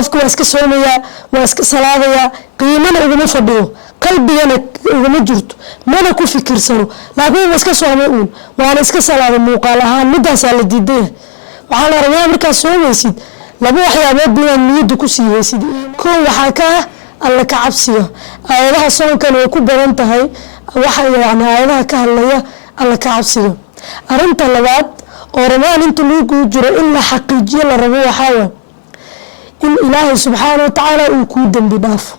qofku waa iska soomaya waa iska salaadaya qiimana uguma fadhiyo qalbigana uguma jirto mana ku fikirsano laakiin waa iska soomay waana iska salaado muuqaal ahaan midaas la diiday waxa la rabaa markaa soomaysid laba waxyaabood inaad niyada ku siiyaysid koo waxa ka alla ka cabsiga aayadaha soonkan way ku badan tahay waxa yani aayadaha ka hadlaya alla ka cabsiga arinta labaad oo ramaan inta lagu jiro in la xaqiijiyo la rabo waxa in ilaahay subxaanahu wa tacaala uu ku dambi dhaafo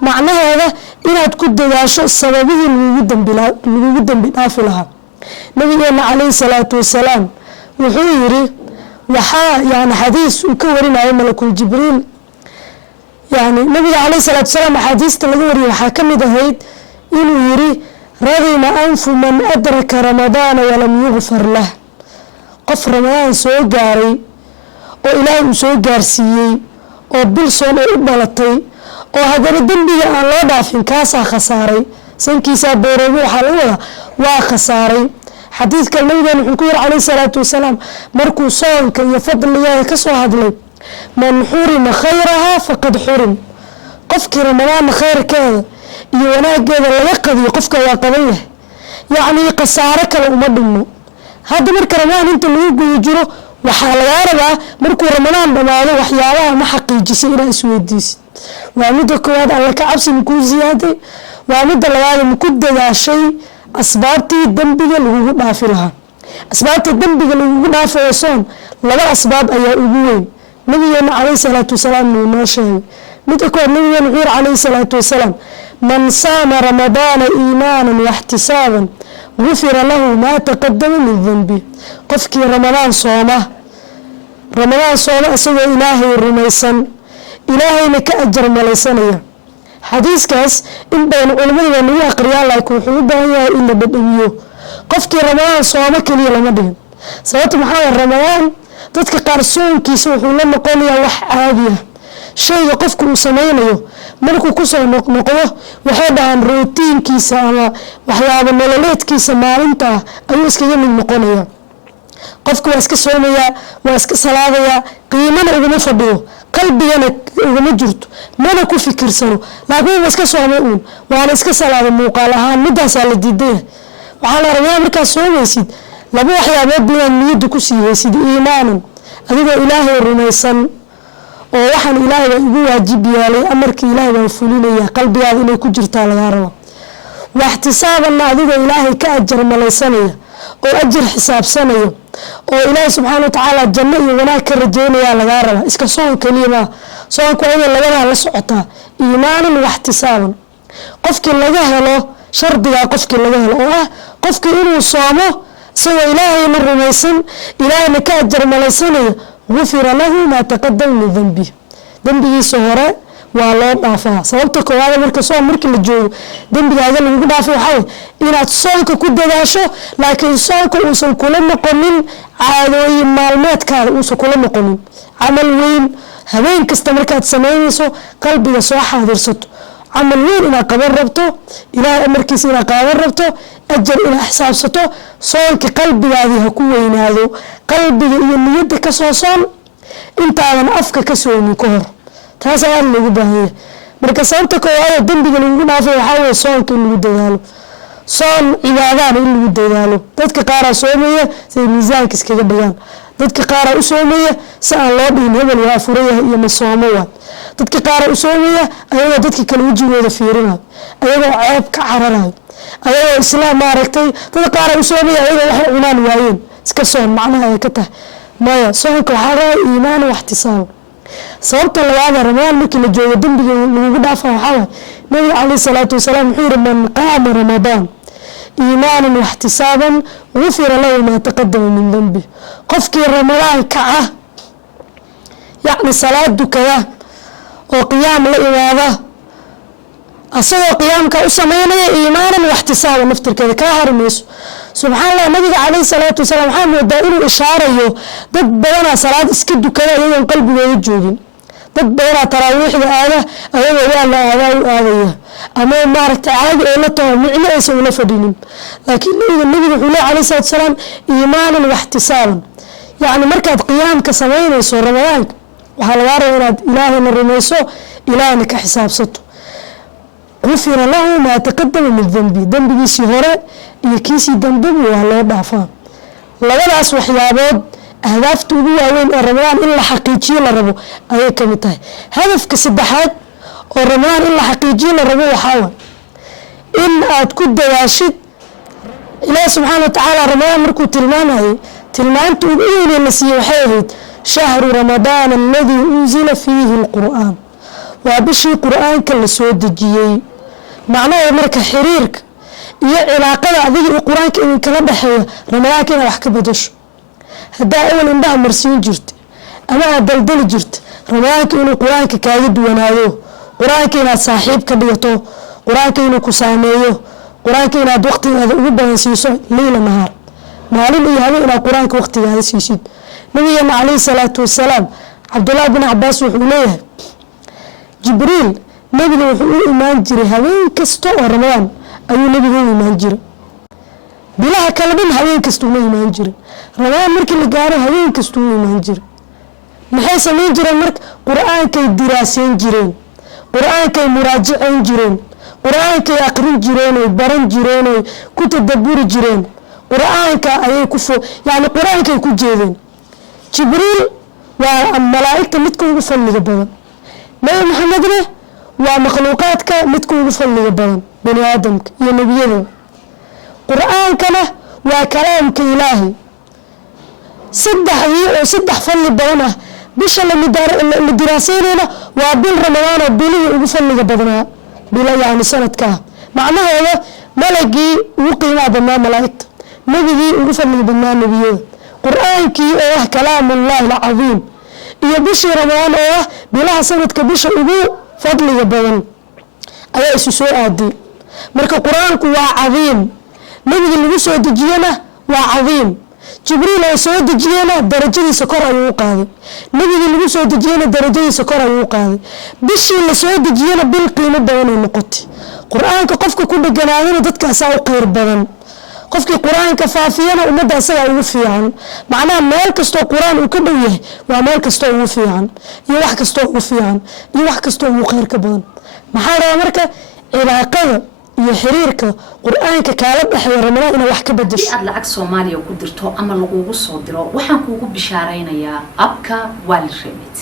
macnaheeda inaad ku dadaasho sababihii lagu dambi dhaafi lahaa nabigeena calayhi salaatu wasalaam wuxuu yiri waxaa yani xadiis uu ka warinayo malakul jibriil يعني النبي عليه الصلاة والسلام حديث تلقوري وحاكمي دهيد إنه يري رغم أنف من أدرك رمضان ولم يغفر له قف رمضان سو جاري وإلهي سو جارسيي وبلسون إبالتي وهذا الدنبي أن لا ضعفين كاسا خساري سنكيسا بيروي حلوة وخساري حديث كالنبي الحكير عليه الصلاة والسلام مركو صون كي يفضل لي كسو هذلي من حرم خيرها فقد حرم قفك رمضان خير كذا يوانا كذا لا يقضي قفك واقضيه يعني قصارك الأمدنه هذا مرك رمضان انت اللي يجرو وحال غاربا مركو رمضان بماذا وحيالها ما حقيقي سيرا اسوديس وعمدك واد الله كعبس مكون زيادة وعمد الله مكود ذا شيء أسبابتي الدنبي اللي هو نافي لها أسبابتي الدنبي اللي هو نافي وصون لا أسباب أي أبوين نبينا عليه الصلاة والسلام ناشي متكون نبينا غير عليه الصلاة والسلام من صام رمضان إيمانا واحتسابا غفر له ما تقدم من ذنبه قفكي رمضان صومه أسوى إلهي الرميسا إلهي لك أجر مليسانيا حديث كاس إن بين علماء ونويا قريان لا يكون حبوبا إلا بدأيو قفكي رمضان صومه كلي لمدين سوات محاول رمضان dadka qaar soonkiisa wuxuu la noqonayaa wax caadi ah shayga qofku uu sameeyo markuu ku soo noqdo waxay dhahan routiinkiisa ama waxyaabo nololeedkiisa maalinta ayuu iskaga mid noqonayaa qofku waa iska soomaya waa iska salaadaya qiimana uguma fadhiyo qalbigana uguma jirto mana ku fikirsano laakiin waa iska soomay waana iska salaado muuqaal ahaan midaas la diiday waxa la rabaa markaa soomaysid laba waxyaabood inaad niyada ku siiyaysid iimaanan adigoo ilaahay rumaysan oo waxaan ilaahay ugu waajib yeelay amarkii ilaahay baa fulinaya qalbigaada inay ku jirtaa laga rabo واحتسابنا أذيك إلهي كأجر مليسانية وأجر حساب سنية وإلهي سبحانه وتعالى الجنة وناك الرجيني يا لغارة إسكا صون كلمة صون كوينة لغارة لسعطة إيمانا واحتسابا قفك اللغاهلو شرطي قفك اللغاهلو قفك إنه صامه سوى إلهي من رميسان إلهي كأجر مليسانية غفر له ما تقدم من ذنبه سهراء والله ضعفها صوبتك وهذا مركز صوم مركز الجو دم بهذا اللي يقول ضعفه حاول إن صومك كده داشو لكن صومك وصل كل مقنن عالوي معلومات كان وصل كل مقنن عمل وين هوين كاستمركات سمينيسو قلبي صح هذا صوت عمل وين إلى قبر ربطه إلى مركز إلى قبر ربطه أجر إلى حساب صوته صومك قلبي هذه كوين هذا قلبي يدك صوصان أنت على أفك كسوي كهر taasa aad lagu baahanyahay marka sababta koowaad dambiga lagu dhaafay waxa weeye soonka in lagu dadaalo soon cibaadada in lagu dadaalo dadka qaar soomaya si miisaanka iskaga dhigaan dadka qaar u soomaya si aan loo dhihin hebel waa furaya iyo masoomo waa dadka qaar u soomaya ayagoo dadka kale wajigooda fiirinayo ayagoo ceeb ka cararayo ayagoo islaam maaragtay dadka qaar u soomaya ayagoo wax cunaan waayeen iska soon macnaha ay ka tahay maya soonka waxa weeye iimaan iyo ihtisaab sababta labaad Ramadaan markii la joogo dambiga lagu dhaafo waxa Nabi Ali sallallahu alayhi wasallam wuxuu man qaama Ramadaan iimaanan wa ihtisaaban ghufira lahu ma taqaddama min dhanbi qofkii Ramadaan kaca yani salaad kaya oo qiyaam la imaada asagoo qiyaamka u sameeynaya iimaanan wa ihtisaaban naftirkeeda ka harmayso سبحان الله النبي عليه الصلاة والسلام حامل دائما إشارة ضد بينا صلاة اسكد كذا يوم قلبي ويجودين ضد بينا تراويح هذا أيوة والله هذا أما ما رت عاد ولا توم معنا يسوي فدين لكن النبي عليه الصلاة والسلام إيمانا واحتسابا يعني مركز قيام كسمين يسوع رمضان waxaa lagaa raba inaad ilaahayna rumayso ilaahayna ka xisaabsato gufira lahu maa taqadama min dembi dembigiisii hore iyo kiisii dambeba waa loo dhaafaa labadaas waxyaabood ahdaafta ugu waaweyn ee ramadaan in la xaqiijiyo la rabo ayay ka mid tahay hadafka saddexaad oo ramadaan in la xaqiijiyo la rabo waxaa waay in aad ku dawaashid ilaahi subxaana wa tacaala ramadaan markuu tilmaamayay tilmaanta ugu weynee la siiyey waxay ahayd shahru ramadaan aladii unzila fiihi alqur'aan waa bishii qur'aanka la soo dejiyey macnaheeda marka xiriirka iyo cilaaqada adiga iyo qur-aanka idinkala dhexeeya ramadaanka inaad wax ka bedasho haddaa awal indhaha marsiin jirta ama aad daldali jirta ramadaanka inuu qur-aanka kaaga duwanaado qur-aanka inaad saaxiib ka dhigato qur-aanka inuu ku saameeyo qur-aanka inaad waqtigaada ugu badan siiso leyla nahaar maalin iyo habeen inaad qur-aanka waqtigaada siisid nabigeena calayhi salaatu wasalaam cabdullaahi bin cabaas wuxuu leeyahay jibriil nabiga wuxuu u imaan jiray habeen kasta oo ramadaan ayuu nabiga u imaan jiray bilaha kale dhan habeen kasta uma imaan jiray ramadaan markii la gaaro habeen kasta u imaan jiray maxay samayn jireen marka qur-aankay diraaseyn jireen qur-aankay muraajaceyn jireen qur-aankay aqrin jireen oy baran jireen oy ku tadaburi jireen qur-aanka ayay yani qur-aankay ku jeedeen jibriil waa malaa'igta midka ugu fadliga badan nabi maxamedna waa makhluuqaadka midka ugu fadliga badan bani aadamka iyo nebiyada qur-aankana waa kalaamka ilaahay saddexdii oo saddex fadli badan ah bisha la diraaseynayna waa bil ramadaan oo bilihii ugu fadliga badnaa bilo yani sanadka ah macnaheeda malagii ugu qiimaha badnaa malaa'igta nebigii ugu fadliga badnaa nebiyada qur-aankii oo ah kalaamullahi alcadiim iyo bishii ramadaan oo ah bilaha sanadka bisha ugu fadliga badan ayaa isu soo aaday marka qur-aanku waa cadiim nebigii lagu soo dejiyena waa cadiim jibriil oo soo dejiyena darajadiisa kor ayuu u qaaday nebigii lagu soo dejiyena darajadiisa kor ayuu u qaaday bishii la soo dejiyena bil qiimo badan ay noqotay qur-aanka qofka ku dheganaadana dadkaasaa u khayr badan qofkii qur-aanka faafiyana ummadda asagaa ugu fiican macnaha meel kastoo qur-aan uu ka dhow yahay waa meel kastoo ugu fiican iyo wax kastoo ugu fiican iyo wax kastoo ugu khayr ka badan maxaa rabaa marka cilaaqada iyo xiriirka qur-aanka kaala dhexeeya ramadaan inaad wax ka bedasho aad lacag Soomaaliya ku dirto ama lagugu soo diro waxaan kuugu bishaaraynayaa abka Walremit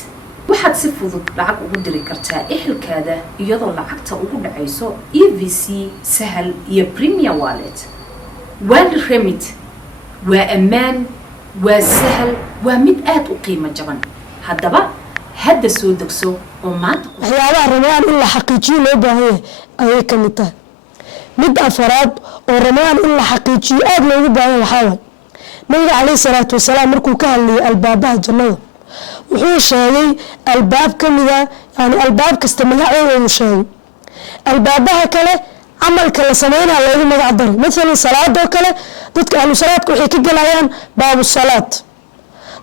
waxaad si fudud lacag ugu diri kartaa ehelkaada iyadoo lacagta ugu dhacayso EVC Sahal iyo Premier Wallet Walremit waa amaan waa sahal waa mid aad u qiimo jaban haddaba hadda soo degso oo maanta waxyaabaha ramadaan in la xaqiijiyo loo baahan yahay ayay ka mid tahay mid afaraad oo ramadaan in la xaqiijiyo aad loogu baahan waxaa waay nabiga calayhi salaatu wasalaam markuu ka hadlayay albaabaha jannada wuxuu sheegay albaab ka mida yani albaab kasta magacooda uu sheegay albaabaha kale camalka la sameynaa loogu magac daray maalan salaadoo kale dadka ahlu salaadka waxay ka gelayaan baabu salaad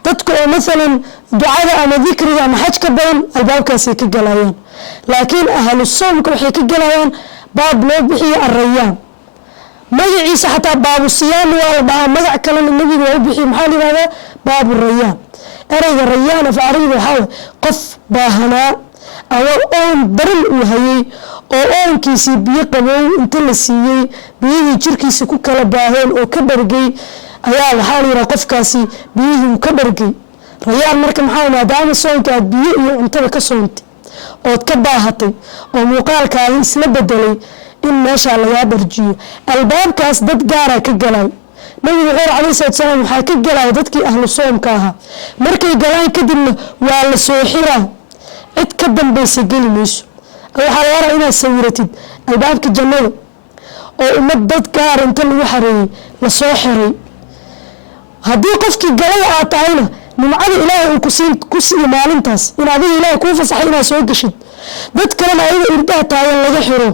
dadka oo maalan ducada ama dikriga ama xajka badan albaabkaasay ka gelayaan laakiin ahlu soomka waxay ka gelayaan baab loo bixiyo arrayaan magaciisa xataa baabu siyaam waa la dhahaa magac kalena nabiga waa u bixiyo maxaa la yihahdaa baabu rayaan ereyga rayaan af carabiga waxaa waay qof baahanaa ama oon daran uu hayay oo oonkiisii biyo qabow inta la siiyey biyihii jirkiisa ku kala baaheen oo ka dhargay ayaa waxaa la yidhaha qofkaasi biyihii ka dhargay rayaan marka maxaa maadaama soonka aad biyo iyo cuntada ka soontay ood ka baahatay oo muuqaalkaada isla bedelay in meeshaa lagaa dharjiyo albaabkaas dad gaaraa ka galay nabiga wuxuu calayhi salaatu salaam waxaa ka galaya dadkii ahlu soomka ahaa markay galaan kadibna waa la soo xiraa cid ka dambaysa geli mayso waxaa laga rabaa inaad sawiratid albaabka jannada oo ummad dad gaar inta lagu xareeyey lasoo xiray haddii qofkii galay aad tahayna nimcada ilaahay uu ku siiyo maalintaas in adiga ilaahay kuu fasaxay inaad soo geshid dad kalena ayaga irdaha taagan laga xiro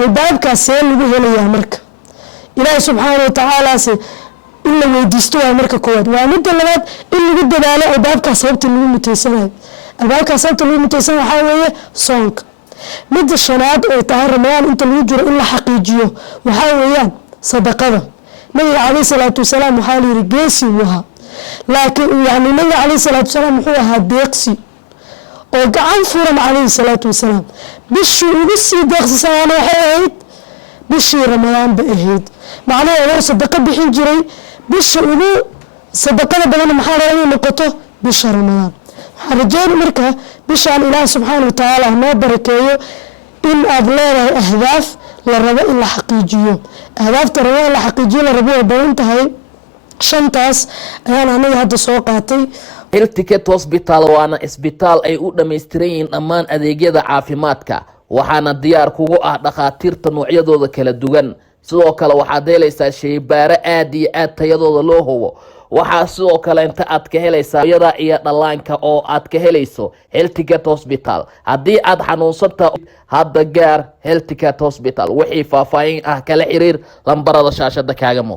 albaabkaas see lagu helayaa marka ilaahay subxaana wa tacaalaase in la weydiisto waa marka koowaad waa midda labaad in lagu dadaalo albaabkaas sababta lagu mutaysanayo albaabkaas sababta lagu mutaysan waxaa weeye soonka midda shanaad oo tahay ramadaan inta lagu jiro in la xaqiijiyo waxaa weeyaan sadaqada nabiga calayhi salaatu wasalaam waxaa la yidhi geesi buu ahaa laakiin yani nabiga calayhi salaatu wasalaam wuxuu ahaa deeqsi وقعن فورا عليه الصلاة والسلام بشو وبسي داخل سنة وحيد بشي رمضان بأهيد معناه هو صدقة بحين جري بشي وبو صدقة بدنا محارة نقطه بشهر رمضان رجال مركه بشان الله سبحانه وتعالى ما بركيه إن أبلغ أهداف للرباء اللي حقيقيه أهداف الرباء اللي حقيقيه للرباء بنتهي شنطاس أنا هذا سوقاتي Healthcare Hospital waana isbitaal ay u dhameystireen dhammaan adeegyada caafimaadka waxaana diyaar kugu ah dhakhaatiirta noocyadooda kala duwan sidoo kale waxaad helaysaa shaybaare aad iyo aad tayadooda loo hubo waxaa sidoo kale inta aad ka helaysaa yada iyo dhalaanka oo aad ka helayso Healthcare Hospital haddii aad xanuunsantahay hadda gaar Healthcare Hospital wixii faahfaahin ah kala xiriir lambarada shaashada kaaga muuqda